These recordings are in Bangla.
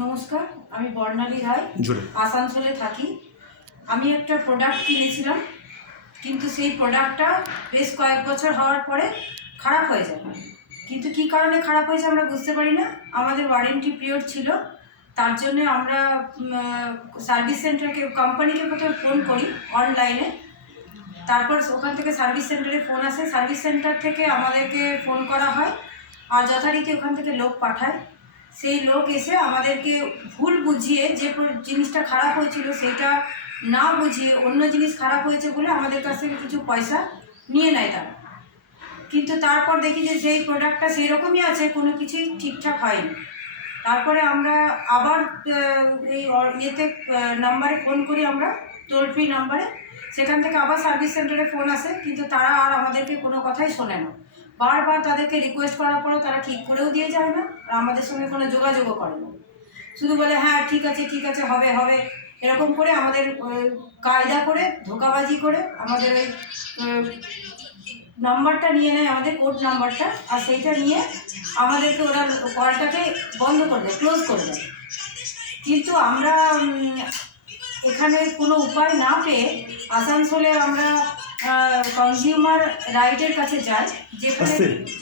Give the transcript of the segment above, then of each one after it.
নমস্কার, আমি বর্ণালী রায়, আসানসোলে থাকি। আমি একটা প্রোডাক্ট কিনেছিলাম, কিন্তু সেই প্রোডাক্টটা বেশ কয়েক বছর হওয়ার পরে খারাপ হয়ে যায়। কিন্তু কী কারণে খারাপ হয়েছে আমরা বুঝতে পারি না। আমাদের ওয়ারেন্টি পিরিয়ড ছিল, তার জন্য আমরা সার্ভিস সেন্টারকে, কোম্পানিকে প্রথমে ফোন করি অনলাইনে। তারপর ওখান থেকে সার্ভিস সেন্টারে ফোন আসে, সার্ভিস সেন্টার থেকে আমাদেরকে ফোন করা হয়, আর যথারীতি ওখান থেকে লোক পাঠায়। সেই লোক এসে আমাদেরকে ভুল বুঝিয়ে, যে জিনিসটা খারাপ হয়েছিল সেইটা না বুঝিয়ে অন্য জিনিস খারাপ হয়েছে বলে আমাদের কাছ থেকে কিছু পয়সা নিয়ে নেয় তারা। কিন্তু তারপর দেখি যে সেই প্রোডাক্টটা সেই রকমই আছে, কোনো কিছুই ঠিকঠাক হয়নি। তারপরে আমরা আবার এই নাম্বারে ফোন করি, আমরা টোল ফ্রি নাম্বারে। সেখান থেকে আবার সার্ভিস সেন্টারে ফোন আসে, কিন্তু তারা আর আমাদেরকে কোনো কথাই শোনে না। বারবার তাদেরকে রিকোয়েস্ট করার পরেও তারা ঠিক করেও দিয়ে যায় না, আর আমাদের সঙ্গে কোনো যোগাযোগও করে না। শুধু বলে হ্যাঁ ঠিক আছে, হবে হবে, এরকম করে আমাদের কায়দা করে, ধোঁকাবাজি করে আমাদের ওই নাম্বারটা নিয়ে নেয়, আমাদের কোড নাম্বারটা, আর সেইটা নিয়ে আমাদেরকে ওরা কলটাকে বন্ধ করে দেয়, ক্লোজ করে দেয়। কিন্তু আমরা এখানে কোনো উপায় না পেয়ে আসানসোলে আমরা কনজিউমার রাইটের কাছে যাই,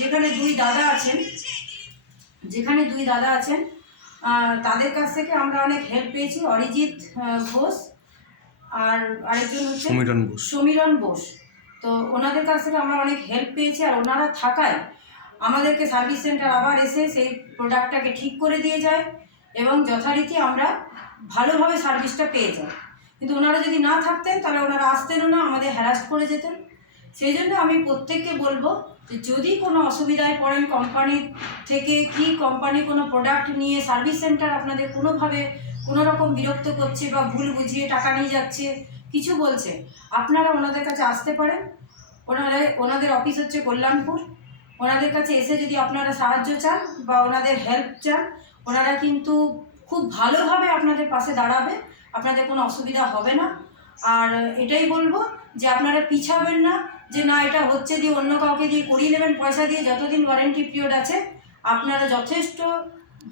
যেখানে দুই দাদা আছেন, তাদের কাছ থেকে আমরা অনেক হেল্প পেয়েছি। অরিজিৎ ঘোষ আর আরেকজন হচ্ছে সমীরণ বোস। তো ওনাদের কাছ থেকে আমরা অনেক হেল্প পেয়েছি, আর ওনারা থাকায় আমাদেরকে সার্ভিস সেন্টার আবার এসে সেই প্রোডাক্টটাকে ঠিক করে দিয়ে যায়, এবং যথারীতি আমরা ভালোভাবে সার্ভিসটা পেয়ে যাই। কিন্তু ওনারা যদি না থাকতেন তাহলে ওনারা আসতেনও না, আমাদের হ্যারাস করে যেতেন। সেই জন্য আমি প্রত্যেককে বলবো যে যদি কোনো অসুবিধায় পড়েন কোম্পানি থেকে, কি কোম্পানি কোনো প্রোডাক্ট নিয়ে সার্ভিস সেন্টার আপনাদের কোনোভাবে কোনো রকম বিরক্ত করছে বা ভুল বুঝিয়ে টাকা নিয়ে যাচ্ছে, কিছু বলছে, আপনারা ওনাদের কাছে আসতে পারেন। ওনাদের অফিস হচ্ছে কল্যাণপুর। ওনাদের কাছে এসে যদি আপনারা সাহায্য চান বা ওনাদের হেল্প চান, ওনারা কিন্তু খুব ভালোভাবে আপনাদের পাশে দাঁড়াবে, আপনাদের কোনো অসুবিধা হবে না। আর এটাই বলবো যে আপনারা পিছাবেন না, যে না এটা হচ্ছে দিয়ে অন্য কাউকে দিয়ে করিয়ে নেবেন পয়সা দিয়ে। যতদিন ওয়ারেন্টি পিরিয়ড আছে আপনারা যথেষ্ট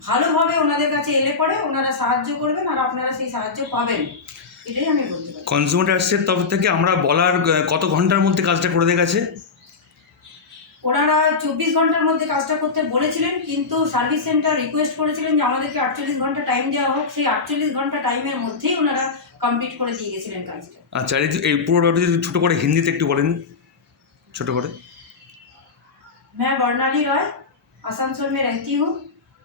ভালোভাবে ওনাদের কাছে এলে পরে ওনারা সাহায্য করবেন, আর আপনারা সেই সাহায্য পাবেন, এটাই আমি বলতে পারি। কনজিউমার রাইটসের তরফ থেকে আমরা বলার কত ঘন্টার মধ্যে কাজটা করে দিয়ে গেছে? ওনারা 24 ঘন্টার মধ্যে কাজটা করতে বলেছিলেন, কিন্তু সার্ভিস সেন্টার রিকোয়েস্ট করেছিলেন যে আমাদেরকে 48 ঘন্টা টাইম দেওয়া হোক। সেই 48 ঘন্টা টাইমের মধ্যেই ওনারা কমপ্লিট করে দিয়ে গেছিলেন কাজটা। আচ্ছা, এই পুরো ব্যাপারটা যদি ছোটো করে হিন্দিতে একটু বলেন, ছোটো করে। मैं बर्नाली रॉय आसनसोल में रहती हूँ।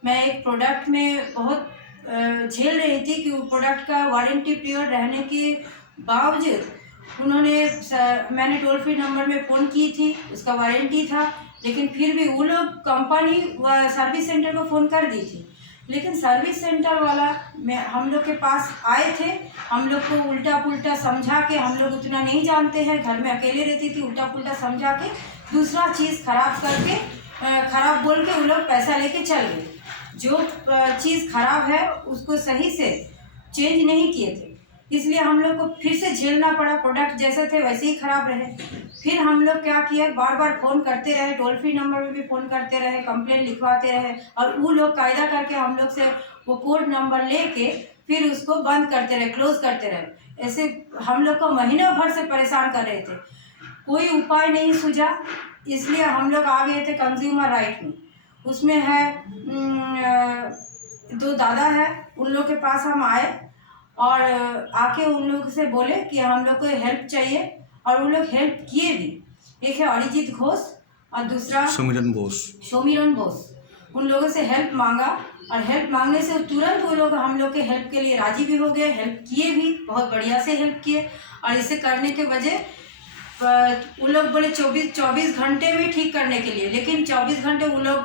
मैं एक प्रोडक्ट में बहुत झेल रही थी कि प्रोडक्ट का वारंटी पीरियड रहने के बावजूद मैंने टोल फ्री नंबर में फ़ोन की थी, उसका वारंटी था, लेकिन फिर भी वो लोग कंपनी सर्विस सेंटर को फ़ोन कर दी थी। लेकिन सर्विस सेंटर वाला हम लोग के पास आए थे, हम लोग को उल्टा पुल्टा समझा के, हम लोग उतना नहीं जानते हैं, घर में अकेले रहती थी, उल्टा पुल्टा समझा के दूसरा चीज़ ख़राब करके, ख़राब बोल के वो लोग पैसा लेके चल गए। जो चीज़ ख़राब है उसको सही से चेंज नहीं किए थे, इसलिए हम लोग को फिर से झेलना पड़ा। प्रोडक्ट जैसे थे वैसे ही ख़राब रहे। फिर हम लोग क्या किया, बार बार फ़ोन करते रहे, टोल फ्री नंबर में भी फ़ोन करते रहे, कंप्लेन लिखवाते रहे, और वो लोग कायदा करके हम लोग से वो कोड नंबर लेके फिर उसको बंद करते रहे, क्लोज़ करते रहे। ऐसे हम लोग को महीनों भर से परेशान कर रहे थे, कोई उपाय नहीं सूझा। इसलिए हम लोग आ गए थे कंज्यूमर राइट में। उसमें है 2 दादा है, उन लोग के पास हम आए और आके उन लोग से बोले कि हम लोग को हेल्प चाहिए, और वो लोग हेल्प किए भी। एक है अरिजीत घोष और दूसरा समीरन बोस। उन लोगों से हेल्प मांगा, और हेल्प मांगने से तुरंत वो लोग हम लोग के हेल्प के लिए राजी भी हो गए, हेल्प किए भी, बहुत बढ़िया से हेल्प किए। और इसे करने के वजह वो लोग बोले 24 घंटे में ठीक करने के लिए, लेकिन 24 घंटे वो लोग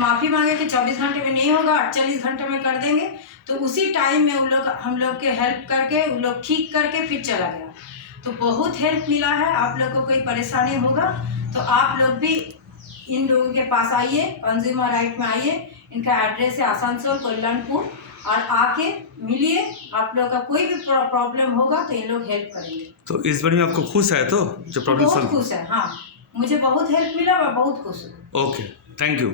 माफ़ी मांगे कि 24 घंटे में नहीं होगा, 48 घंटे में कर देंगे। तो उसी टाइम में वो लोग हम लोग के हेल्प करके, वो लोग ठीक करके फिर चला गया। तो बहुत हेल्प मिला है। आप लोग को कोई परेशानी होगा तो आप लोग भी इन लोगों के पास आइए, कंज्यूमर राइट में आइए। इनका एड्रेस है आसनसोल कल्याणपुर, और आके मिलिए। आप लोग का कोई भी प्रॉब्लम होगा तो ये लोग हेल्प करेंगे। तो इस बारे में आपको खुश है? तो जो प्रॉब्लम बहुत खुश है, हाँ, मुझे बहुत हेल्प मिला, मैं बहुत खुश हूँ। Okay, thank you.